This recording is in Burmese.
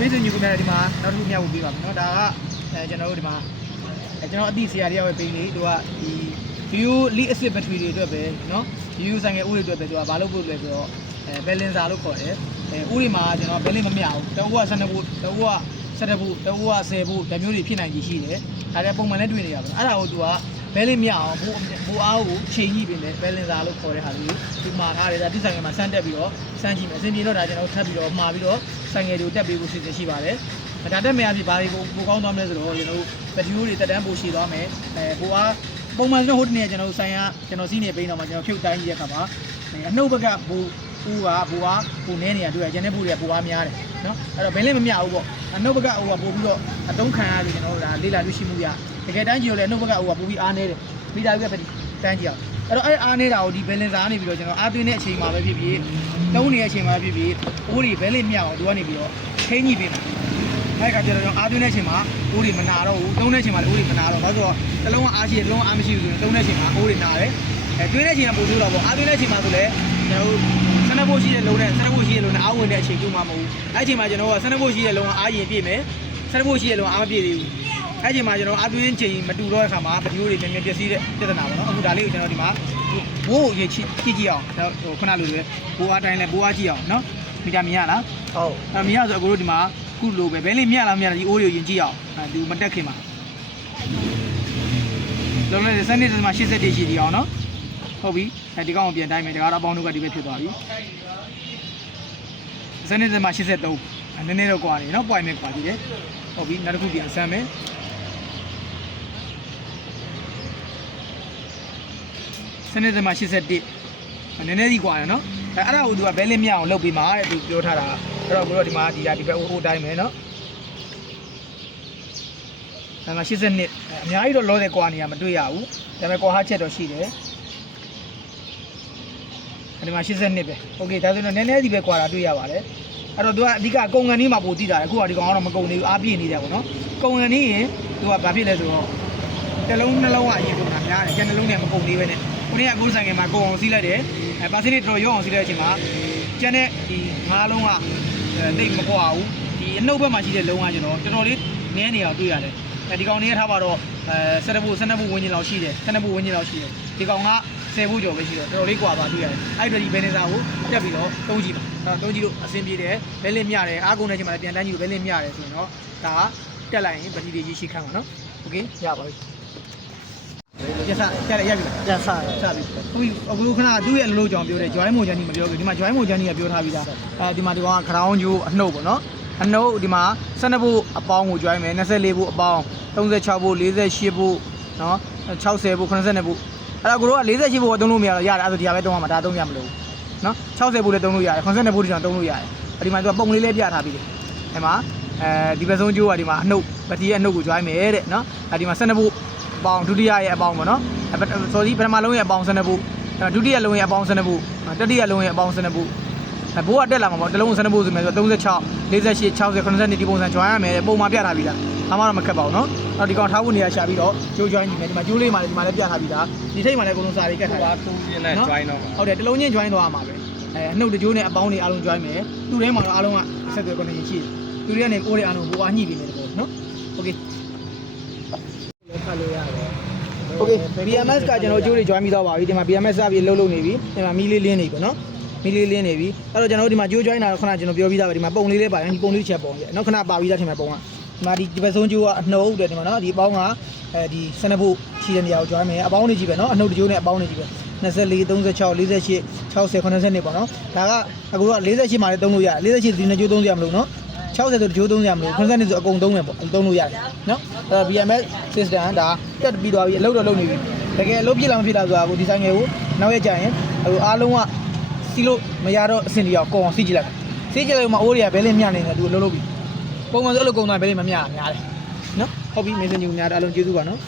မင်းစင်ညူကများဒီမှာနောက်တစ်ခုမြောက်ပြီးပါမယ်နော်ဒါကကျွန်တော်တို့ဒီမှာကျွန်တော်အသိဆရာတရားပဲပေးနေသူကဒီ view lead acid battery တွေအတွက်ပဲနော် view ဆိုင်ငယ်ဥတွေအတွက်ပဲသူကဘာလုပ်ဖို့လဲဆိုတော့ balancer လို့ခေါ်တယ်ဥတွေမှာကျွန်တော် balance မမျှဘူးတအုပ်က12ဖို့တအုပ်က17ဖို့တအုပ်က10ဖို့ဒါမျိုးတွေဖြစ်နိုင်ကြီးရှိတယ်ဒါလည်းပုံမှန်လည်းတွေ့နေရပါဘူးအဲ့ဒါကိုသူက balance မျှအောင်ဘူအားကိုချိန်ညှိပေးတယ် balancer လို့ခေါ်တဲ့ဟာလေးဒီမှာထားတယ်ဒါတိဆိုင်ငယ်မှာစမ်းတက်ပြီးတော့စမ်းကြည့်မယ်အစဉ်ပြေတော့ဒါကျွန်တော်ထပ်ပြီးတော့မှာပြီးတော့ဆိုင်ငယ်တွေကိုတက်ပေးဖို့စီစဉ်ရှိပါတယ်ဒါတက်မယ်အဖြစ်ဘာတွေကိုပိုကောင်းသွားမလဲဆိုတော့ကျွန်တော်တို့ဘက်ထရီတွေတက်တန်းပိုရှိသွားမယ်ဘူအားပုံမှန်ကျွန်တော်ဟိုတနေ့ကျွန်တော်ဆိုင်ကကျွန်တော်စီးနေပိန်းတော့မှကျွန်တော်ဖြုတ်တိုင်းကြီးတဲ့ခါမှာအနှုတ်ဘက်ကဘူဦးကဘူအားဘူနေနေရတွေ့ရကျန်တဲ့ဘူတွေကဘူအားများတယ်နော်အဲ့တော့ဘယ်လည်းမမျှဘူးပေါ့အနှုတ်ဘက်ကဟိုကပို့ပြီးတော့အတုံးခံရတယ်ကျွန်တော်တို့ဒါလေးလာတွေ့ရှိမှုရတကယ်တမ်းကြည့်လို့လည်းအနှုတ်ဘက်ကဟိုကပို့ပြီးအားနေတယ်မိသားစုကပဲတန်းကြည့်အောင်အဲ့တော့အဲ့အားနေတာကိုဒီ balancer ကနေပြီးတော့ကျွန်တော်အားသွင်းတဲ့အချိန်မှာပဲဖြစ်ဖြစ်တုံးနေတဲ့အချိန်မှာဖြစ်ဖြစ်အိုးတွေဘယ်လေးမျှအောင်သူကနေပြီးတော့ထိန်းညှိပေးမှာအဲ့ခါကျတော့ကျွန်တော်အားသွင်းတဲ့အချိန်မှာအိုးတွေမနာတော့ဘူးတုံးတဲ့အချိန်မှာလည်းအိုးတွေမနာတော့ဘာလို့ဆိုတော့တစ်လုံးကအားရှိတယ်တစ်လုံးကအားမရှိဘူးဆိုရင်တုံးတဲ့အချိန်မှာအိုးတွေနာတယ်တွင်းတဲ့အချိန်ကပို့ဆိုးတော့ပေါ့အားသွင်းတဲ့အချိန်မှာဆိုလည်းကျွန်တော်12ဖို့ရှိတဲ့လုံးနဲ့12ဖို့ရှိတဲ့လုံးနဲ့အားဝင်တဲ့အချိန်ကျမှမဟုတ်ဘူးအဲ့အချိန်မှာကျွန်တော်က12ဖို့ရှိတဲ့လုံးကအားရင်ပြည့်မယ်12ဖို့ရှိတဲ့လုံးအားမပြည့်သေးဘူးအဲ့အချိန်မှာကျွန်တော်အားသွင်းချိန်မတူတော့တဲ့ခါမှာဗီဒီယိုတွေနည်းနည်းပြည့်စည်တဲ့ပြဿနာပေါ့နော်အခုဒါလေးကိုကျွန်တော်ဒီမှာဘိုးရေကြည့်အောင်ဟိုခုနလိုပဲဘိုးအားတိုင်းလဲဘိုးအားကြည့်အောင်နော်မီတာမြင်ရလားဟုတ်အဲ့မြင်ရဆိုအကိုတို့ဒီမှာခုလိုပဲဘယ်လေးမြင်လားမြင်လားဒီအိုးတွေကိုယင်ကြည့်အောင်ဒီမတက်ခင်မှာလုံးလေးစနစ်မှာ80တိရှိဒီအောင်နော်ဟုတ်ပြီဒီကောင်ကိုပြန်တိုင်းမယ်ဒါကတော့အပေါင်းတို့ကဒီပဲဖြစ်သွားပြီစနစ်မှာ83နည်းနည်းတော့ကွာနေနော်ပွိုင်မဲ့ကွာကြည့်တယ်ဟုတ်ပြီနောက်တစ်ခုပြန်ဆမ်းမယ်စနစ်မှာ81နည်းနည်းစီကွာရနော်အဲ့ဒါကိုသူကဘဲလင်းမြအောင်လုပ်ပြီးမှတဲ့သူပြောထားတာအဲ့တော့ကိုတို့ဒီမှာဒီဘက်အိုးတိုင်းမယ်နော်ဒါမှ82အများကြီးတော့လောတယ်ကွာနေရမတွေ့ရဘူးဒါပေမဲ့ကွာဟာချက်တော့ရှိတယ်ဒီမှာ82ပဲโอเคဒါဆိုတော့နည်းနည်းစီပဲကွာတာတွေ့ရပါတယ်အဲ့တော့သူကအဓိကကုံငန်းကြီးမှာပို့တည်တာအခုကဒီကောင်ကတော့မကုံနေဘူးအားပြည့်နေတယ်ပေါ့နော်ကုံငန်းကြီးရင်သူကဘာဖြစ်လဲဆိုတော့တစ်လုံးနှလုံးကအရင်ကုန်တာများတယ်ကျန်နှလုံးနဲ့မကုံသေးပဲနဲ့ခုနေ့ကကိုယ်ဆိုင်ငယ်မှာကုံအောင်စီးလိုက်တယ်ပါစီနေတော်ရောအောင်စီးလိုက်တဲ့အချိန်မှာကျန်တဲ့ဒီငါးလုံးကတိတ်မကွာဘူးဒီအနှုတ်ဘက်မှာရှိတဲ့လုံးကကျွန်တော်တော်တော်လေးနည်းနေအောင်တွေ့ရတယ်ဒီကောင်လေးထားပါတော့12ဖို့12ဖို့ဝင်းကျင်လောက်ရှိတယ်12ဖို့ဝင်းကျင်လောက်ရှိတယ်ဒီကောင်က10ဖို့ကျော်ပဲရှိတော့တော်တော်လေးကွာပါတွေ့ရတယ်အဲ့ဒီဘယ်နေစာကိုတက်ပြီးတော့တုံးကြည့်ပါတုံးကြည့်လို့အဆင်ပြေတယ်ဘဲလင်းမြတယ်အားကုန်တဲ့ချိန်မှာပြန်တန်းကြည့်လို့ဘဲလင်းမြတယ်ဆိုရင်တော့ဒါကတက်လိုက်ရင်ဗတိတွေရေးရှိခံပါနော်โอเคရပါပြီကျဆတက်ရပြီကျဆစပြီအခုခဏသူ့ရဲ့အလုပ်ကြောင်ပြောတယ် join မိုချန်ကြီးမပြောဘူးဒီမှာ join မိုချန်ကြီးကပြောထားပြီးသားဒီမှာဒီကောင်က ground ကျိုးအနှုတ်ပေါ့နော်အနှုတ်ဒီမှာ12ဖို့အပေါင်းကို join မယ်24ဖို့အပေါင်း36ဖို့48ဖို့နော်60ဖို့82ဖို့အဲ့ဒါကိုတို့က48ဖို့သုံးလို့မရတော့ရတယ်အဲ့ဒါဒီဟာပဲသုံးရမှာဒါသုံးရမလို့နော်60ဖို့လည်းသုံးလို့ရတယ်82ဖို့ဒီကြောင်သုံးလို့ရတယ်အဲ့ဒီမှာသူကပုံလေးလေးပြထားပြီးတယ်အဲ့မှာဒီဘက်ဆုံးကျိုးကဒီမှာအနှုတ်ဗတိရဲ့အနှုတ်ကို join မယ်တဲ့နော်အဲ့ဒီမှာ12ဖို့အပေါင်းဒုတိယရဲ့အပေါင်းပေါ့နော်ဆိုဒီပထမလုံးရဲ့အပေါင်း12ဖို့ဒုတိယလုံးရဲ့အပေါင်း12ဖို့တတိယလုံးရဲ့အပေါင်း12ဖို့ဘိုးကတက်လာမှာပေါ့တစ်လုံး12ဖို့ဆိုမယ်ဆို36 48 60 82ဒီပုံစံ join ရမယ်ပုံမှာပြထားပြီးသားဘာမှတော့မခက်ပါဘူးနော်အဲ့ဒီကောင်ထားဖို့နေရာရှာပြီးတော့ကျိုး join ကြည့်မယ်ဒီမှာကျိုးလေးမှာလည်းဒီမှာလည်းပြထားပြီးသားဒီထိတ်မှာလည်းအကုန်လုံးစာတွေကတ်ထားတာတူရင်းနဲ့ join တော့ဟုတ်တယ်တစ်လုံးချင်း join တော့ရမှာပဲအနှုတ်တကျိုးနဲ့အပေါင်းတွေအားလုံး join မယ်သူ့ထဲမှာတော့အားလုံးကဆက်သွယ် connection ရှိတယ်သူတွေကနေကိုယ်တွေအားလုံးဘိုးအားညှိပြီးနေတယ်ပေါ့နော်โอเคလက်ဖတ်လို့ရတယ်โอเค BMS ကကျွန်တော်ကျိုးတွေ join ပြီးတော့ပါပြီဒီမှာ BMS စပြီးလှုပ်နေပြီဒီမှာမီးလေးလင်းနေပြီပေါ့နော်မီးလေးလင်းနေပြီအဲ့တော့ကျွန်တော်တို့ဒီမှာကျိုး join တာခဏကျွန်တော်ပြောပြီးသားပဲဒီမှာပုံလေးလေးပါတယ်ဒီပုံလေးတစ်ချက်ပုံရဲ့နောက်ခဏပါပြီးသားထင်မယ်ပုံကဒီမှာဒီဘက်ဆုံးကျိုးကအနှုတ်တယ်ဒီမှာနော်ဒီအပေါင်းကဒီ12ဖို့ရှိတဲ့နေရာကို join မယ်အပေါင်းတွေကြီးပဲနော်အနှုတ်တကျိုးနဲ့အပေါင်းတွေကြီးပဲ24 36 48 60 82ပေါ့နော်ဒါကအခုက48မှာလည်းသုံးလို့ရတယ်48ဒီနှစ်ကျိုးသုံးရမလို့နော်60ဆိုတကျိုးသုံးရမလို့82ဆိုအကုန်သုံးမယ်ပေါ့သုံးလို့ရတယ်နော်အဲ့ BMS system ဒါတက်ပြီးသွားပြီအလုပ်တော့လုပ်နေပြီတကယ်အလုပ်ပြည့်လာမဖြစ်လာဆိုတာကိုဒီဆိုင်ငယ်ကိုနောက်ရက်ကျရင်ဟိုအားလုံးကစီလို့မရတော့အဆင်ပြေအောင်ကောင်းအောင်စီးကြည့်လိုက်စီးကြည့်လိုက်မှအိုးတွေကဘဲလေးမျှနေတယ်သူအလုပ်လုပ်ပြီပုံမှန်ဆိုအဲ့လိုကုံသွားဘဲလေးမမျှများတယ်နော်ဟုတ်ပြီမင်းစင်ကြီးများအားလုံးကျေးဇူးပါနော်